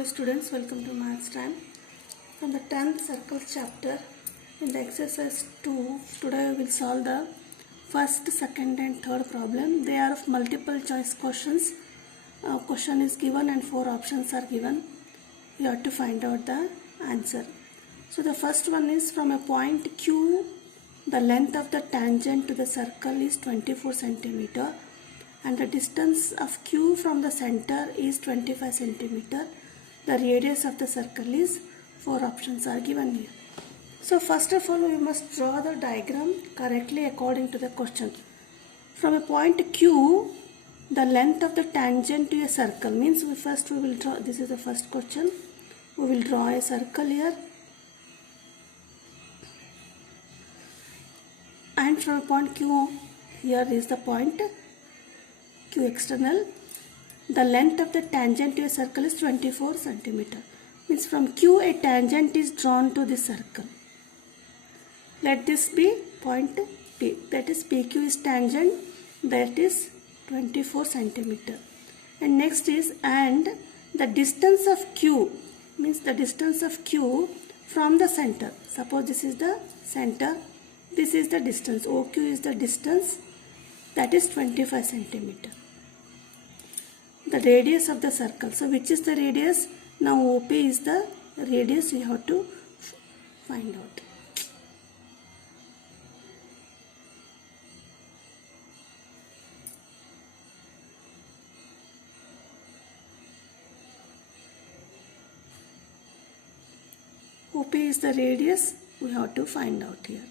Hello students, welcome to Maths Time. From the 10th Circles chapter, in the exercise 2, today we will solve the first, second and third problem. They are of multiple choice questions. Question is given and 4 options are given. You have to find out the answer. So the first one is from a point Q, the length of the tangent to the circle is 24 centimeter. And the distance of Q from the center is 25 centimeter. The radius of the circle is 4 options are given here. So first of all we must draw the diagram correctly according to the question. From a point Q, the length of the tangent to a circle means we will draw, this is the first question. We will draw a circle here. And from a point Q, here is the point Q external. The length of the tangent to a circle is 24 centimeter. Means from Q a tangent is drawn to the circle. Let this be point P. That is PQ is tangent. That is 24 centimeter. And next is and the distance of Q means the distance of Q from the center. Suppose this is the center. This is the distance. OQ is the distance. That is 25 centimeter. The radius of the circle. So which is the radius? Now OP is the radius you have to find out. OP is the radius we have to find out here.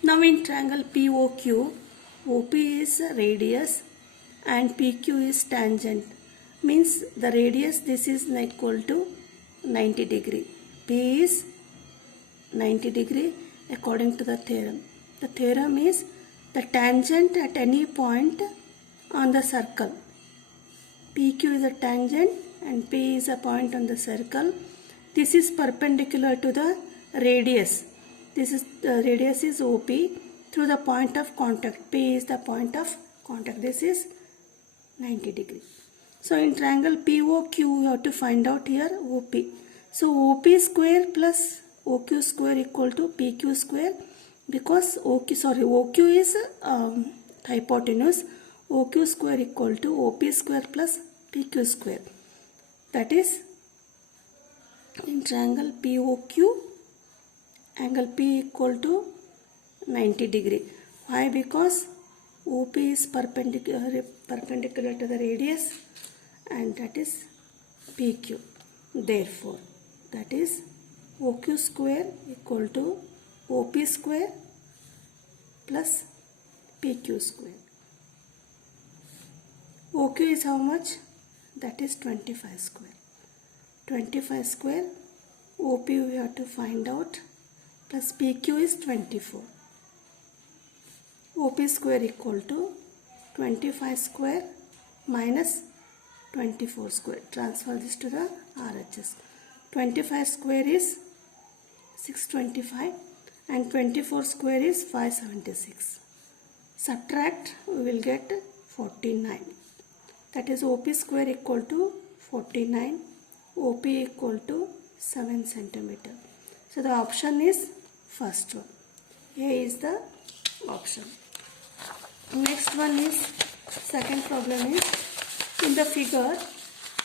Now in triangle POQ, OP is radius and PQ is tangent. Means the radius this is equal to 90 degree. P is 90 degree according to the theorem. The theorem is the tangent at any point on the circle. PQ is a tangent and P is a point on the circle. This is perpendicular to the radius. This is the radius is OP through the point of contact. P is the point of contact. This is 90 degree. So in triangle POQ you have to find out here OP. So OP square plus OQ square equal to PQ square because OQ is hypotenuse. OQ square equal to OP square plus PQ square. That is in triangle POQ. Angle P equal to 90 degree. Why? Because OP is perpendicular to the radius and that is PQ. Therefore, that is OQ square equal to OP square plus PQ square. OQ is how much? That is 25 square. 25 square. OP we have to find out. Plus PQ is 24. OP square equal to 25 square minus 24 square. Transfer this to the RHS. 25 square is 625 and 24 square is 576. Subtract, we will get 49. That is OP square equal to 49. OP equal to 7 centimeter. So the option is first one. A is the option. Next one is second problem is in the figure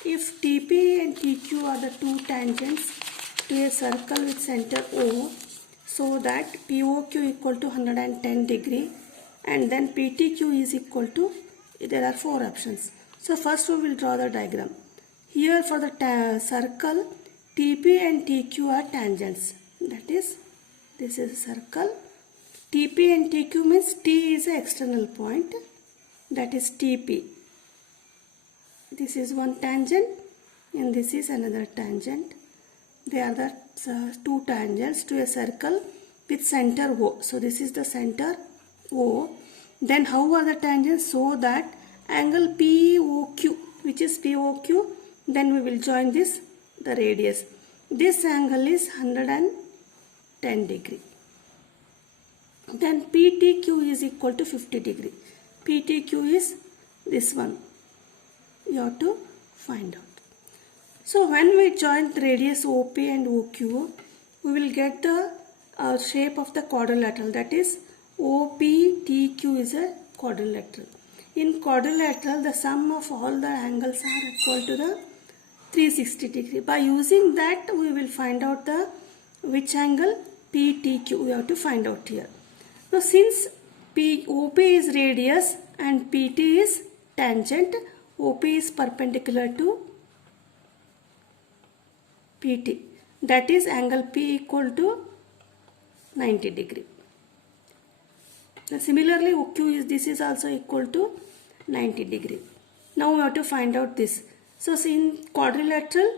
if TP and TQ are the two tangents to a circle with center O so that POQ equal to 110 degree and then PTQ is equal to, there are 4 options. So first we will draw the diagram. Here for the circle TP and TQ are tangents. That is, this is a circle. TP and TQ means T is an external point. That is TP. This is one tangent and this is another tangent. They are the two tangents to a circle with center O. So this is the center O. Then how are the tangents? So that angle POQ, which is POQ, then we will join this, the radius. This angle is 110 degree. Then PTQ is equal to 50 degree. PTQ is this one you have to find out. So when we join the radius OP and OQ, we will get the shape of the quadrilateral, that is OPTQ is a quadrilateral. In quadrilateral, the sum of all the angles are equal to the 360 degree. By using that, we will find out the which angle PTQ we have to find out here. Now since OP is radius and PT is tangent, OP is perpendicular to PT, that is angle P equal to 90 degree. Similarly OQ is, this is also equal to 90 degree. Now we have to find out this. So in quadrilateral,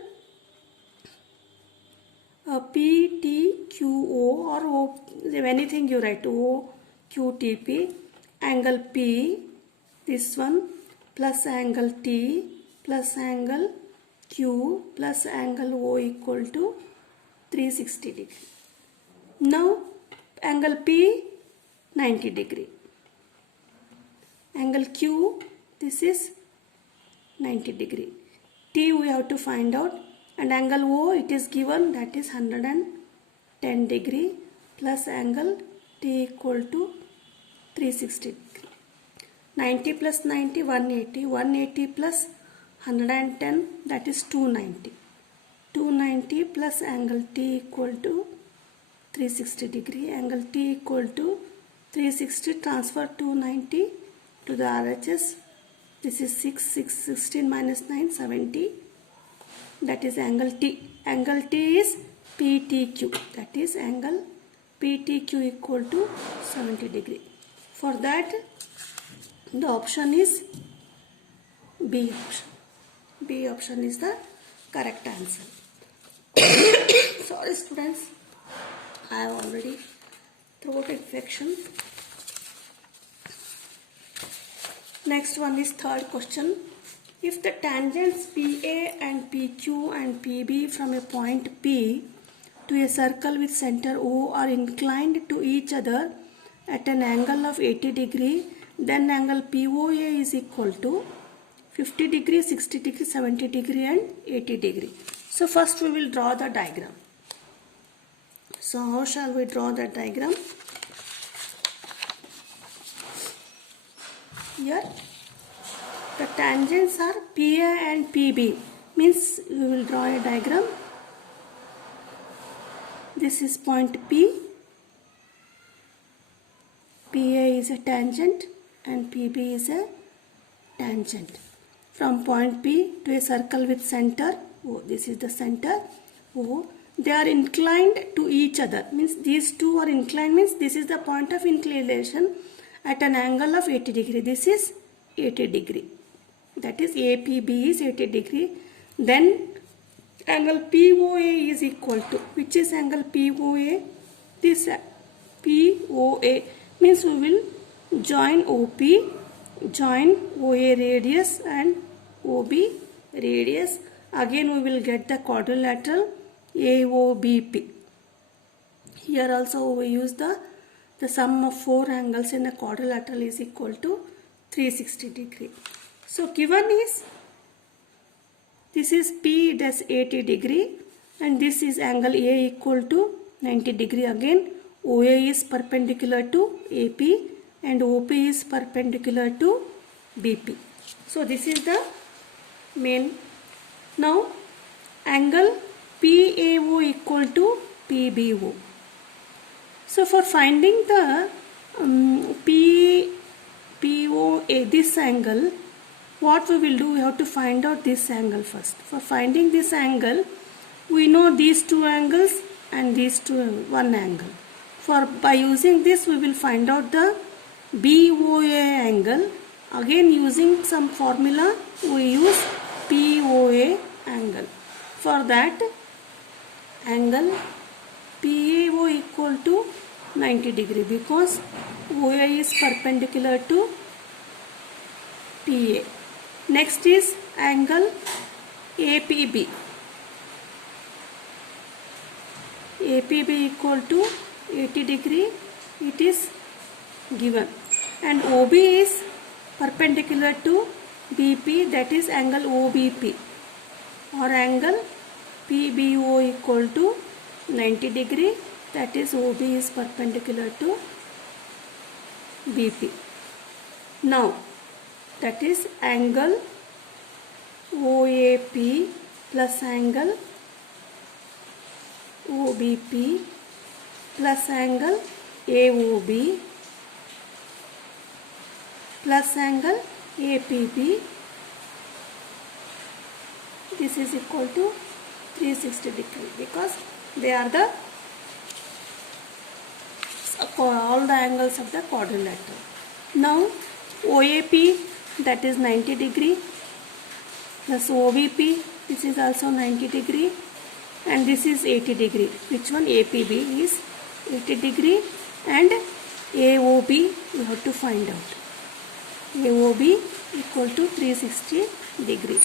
PTQO or O, anything you write, OQTP, angle P, this one, plus angle T, plus angle Q, plus angle O equal to 360 degree. Now angle P 90 degree, angle Q, this is 90 degree, T we have to find out, and angle O it is given, that is 110 degree, plus angle T equal to 360 degree. 90 plus 90, 180, 180 plus 110, that is 290. 290 plus angle T equal to 360 degree, angle T equal to 360, transfer 290 to the RHS, this is 16 minus 9, 70, that is angle T. Angle T is PTQ, that is angle PTQ equal to 70 degree. For that, the option is B option. B option is the correct answer. Sorry students, I have already throat infection. Next one is third question. If the tangents PA and PQ and PB from a point P to a circle with center O are inclined to each other at an angle of 80 degree, then angle POA is equal to 50 degree, 60 degree, 70 degree and 80 degree. So first we will draw the diagram. So how shall we draw the diagram? Here the tangents are PA and PB, means we will draw a diagram. This is point P, PA is a tangent and PB is a tangent. From point P to a circle with center O, this is the center O, they are inclined to each other, means these two are inclined, means this is the point of inclination at an angle of 80 degree. This is 80 degree, that is APB is 80 degree. Then angle POA is equal to, which is angle POA? This POA, means we will join OP, join OA radius and OB radius. Again we will get the quadrilateral AOBP. Here also we use the sum of four angles in a quadrilateral is equal to 360 degree. So given is, this is P, that's 80 degree, and this is angle A equal to 90 degree. Again OA is perpendicular to AP and OP is perpendicular to BP. So this is the main. Now angle PAO equal to PBO. So for finding the POA, this angle, what we will do, we have to find out this angle first. For finding this angle, we know these two angles and these two, one angle. By using this, we will find out the BOA angle. Again using some formula, we use POA angle. For that, angle PAO equal to 90 degree, because OA is perpendicular to PA. Next is angle APB. APB equal to 80 degree, it is given, and OB is perpendicular to BP, that is angle OBP, or angle PBO equal to 90 degree, that is OB is perpendicular to BP. Now that is angle OAP plus angle OBP plus angle AOB plus angle APB. This is equal to 360 degree because they are the all the angles of the quadrilateral. Now OAP, that is 90 degree, plus OBP, this is also 90 degree, and this is 80 degree. Which one? APB is 80 degree, and AOB we have to find out. AOB equal to 360 degree.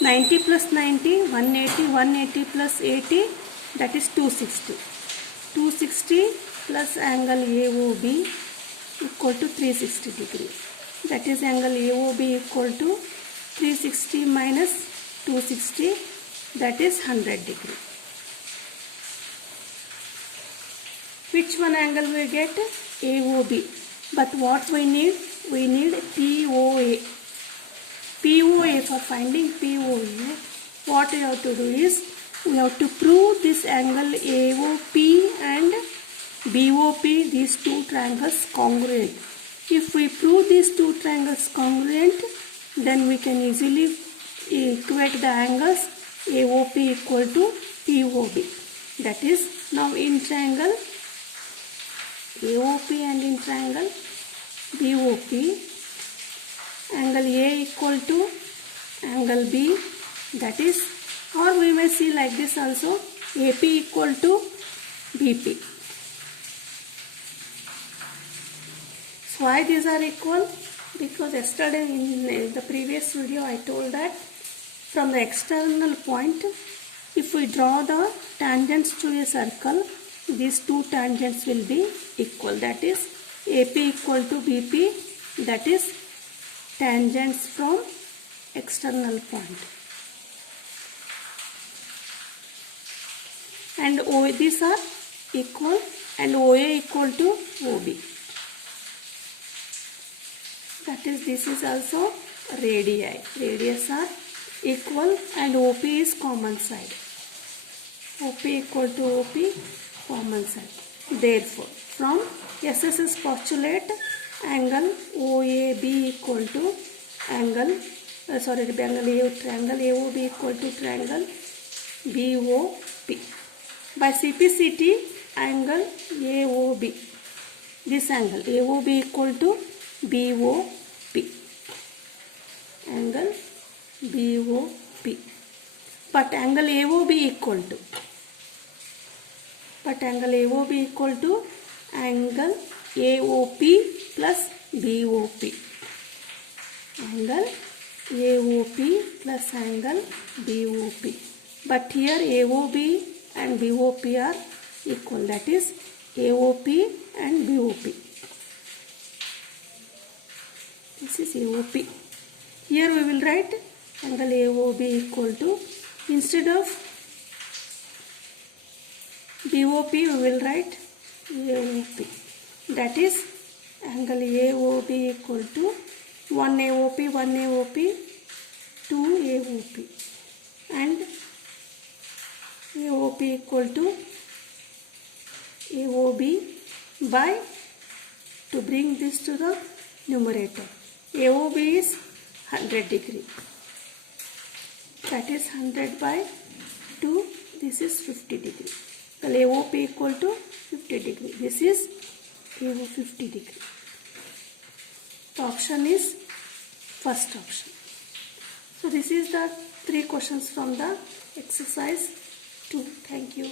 90 plus 90, 180, 180 plus 80, that is 260. 260 plus angle AOB equal to 360 degree. That is angle AOB equal to 360 minus 260, that is 100 degree. Which one angle we get? AOB. But what we need? We need POA. POA, for finding POA, what we have to do is, we have to prove this angle AOP and BOP, these two triangles congruent. If we prove these two triangles congruent, then we can easily equate the angles AOP equal to POB. That is, now in triangle AOP and in triangle BOP, angle A equal to angle B, that is, or we may see like this also, AP equal to BP. So why these are equal? Because yesterday in the previous video I told that from the external point, if we draw the tangents to a circle, these two tangents will be equal. That is AP equal to BP, that is tangents from external point. And these are equal, and OA equal to OB. That is, this is also radii. Radius are equal and OP is common side. OP equal to OP, common side. Therefore, from SSS postulate, angle OAB equal to angle, triangle AOB equal to triangle BOP. By CPCT, angle AOB, this angle AOB equal to BOP, angle BOP, but angle AOB equal to, angle AOP plus BOP, angle AOP plus angle BOP, but here AOB and BOP are equal, that is AOP and BOP. This is AOP. Here we will write angle AOB equal to, instead of BOP we will write AOP. That is angle AOB equal to 1 AOP, 2 AOP, and AOP equal to AOB by, to bring this to the numerator, AOB is 100 degree. That is 100 by 2, this is 50 degree. So AOP equal to 50 degree. This is AO 50 degree. The option is first option. So this is the 3 questions from the exercise 2. Thank you.